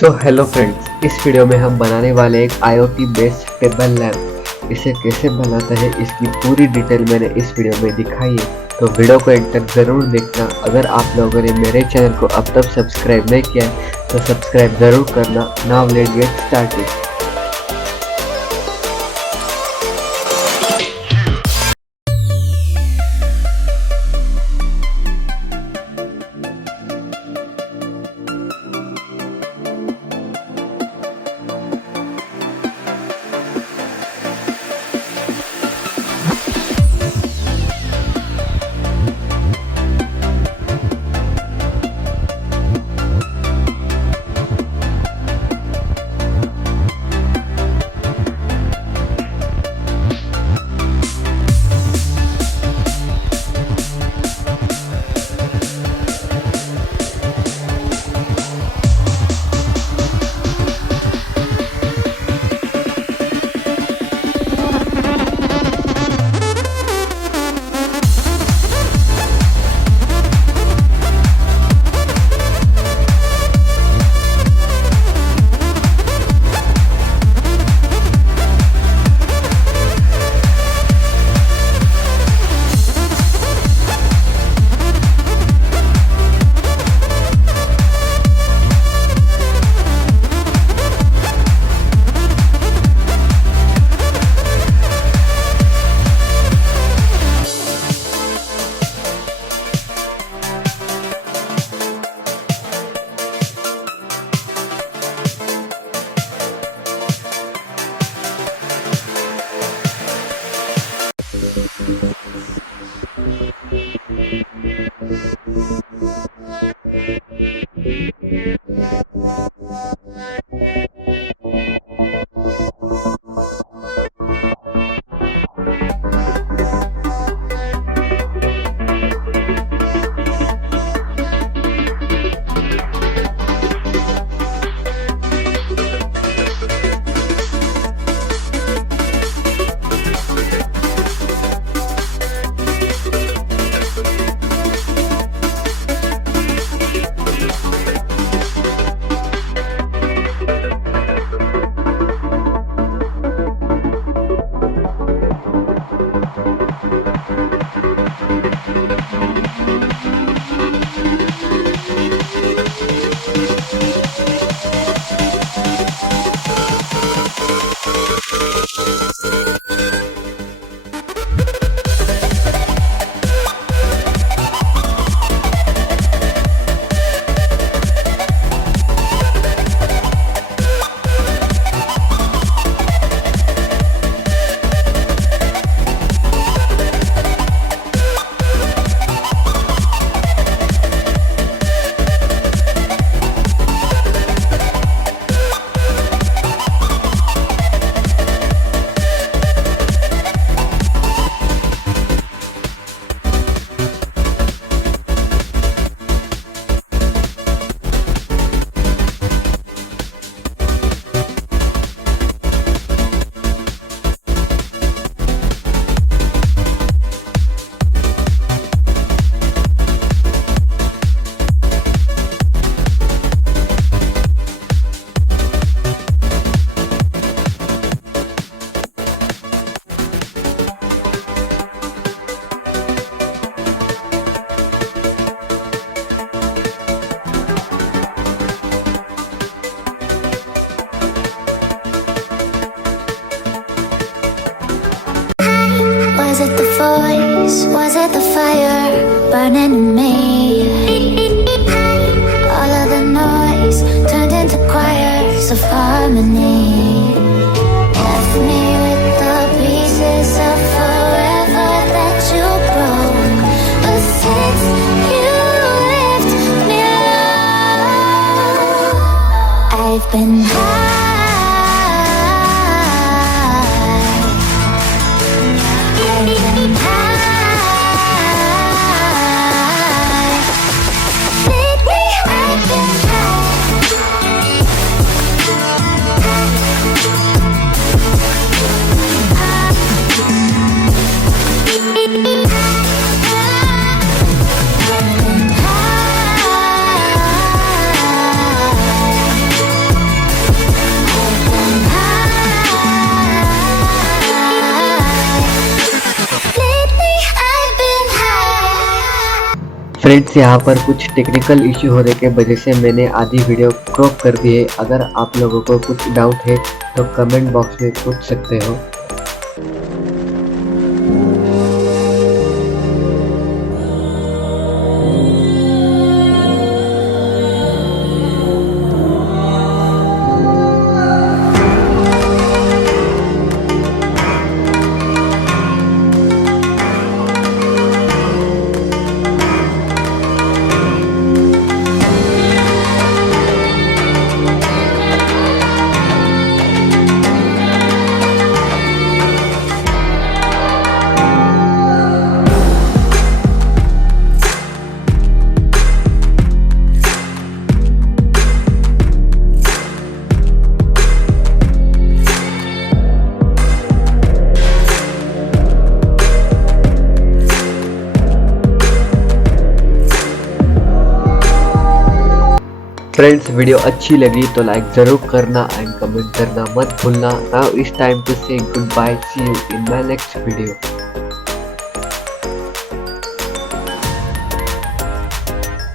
So hello friends, इस वीडियो में हम बनाने वाले एक IoT बेस्ड टेबल लैंप। इसे कैसे बनाता है इसकी पूरी डिटेल मैंने इस वीडियो में दिखाई है, तो वीडियो को एंड तक ज़रूर देखना। अगर आप लोगों ने मेरे चैनल को अब तक सब्सक्राइब नहीं किया है तो सब्सक्राइब ज़रूर करना। Now let's get started. Was it the voice? Was it the fire burning in me? All of the noise turned into choirs of harmony. Left me with the pieces of forever that you broke. But since you left me alone, I've been high. Friends यहाँ पर कुछ technical issue होने के वजह से मैंने आधी video crop कर दी है। अगर आप लोगों को कुछ डाउट है तो कमेंट बॉक्स में पूछ सकते हो। फ्रेंड्स वीडियो अच्छी लगी तो लाइक जरूर करना एंड कमेंट करना मत भूलना। Now it's time to say goodbye, see you in my next video.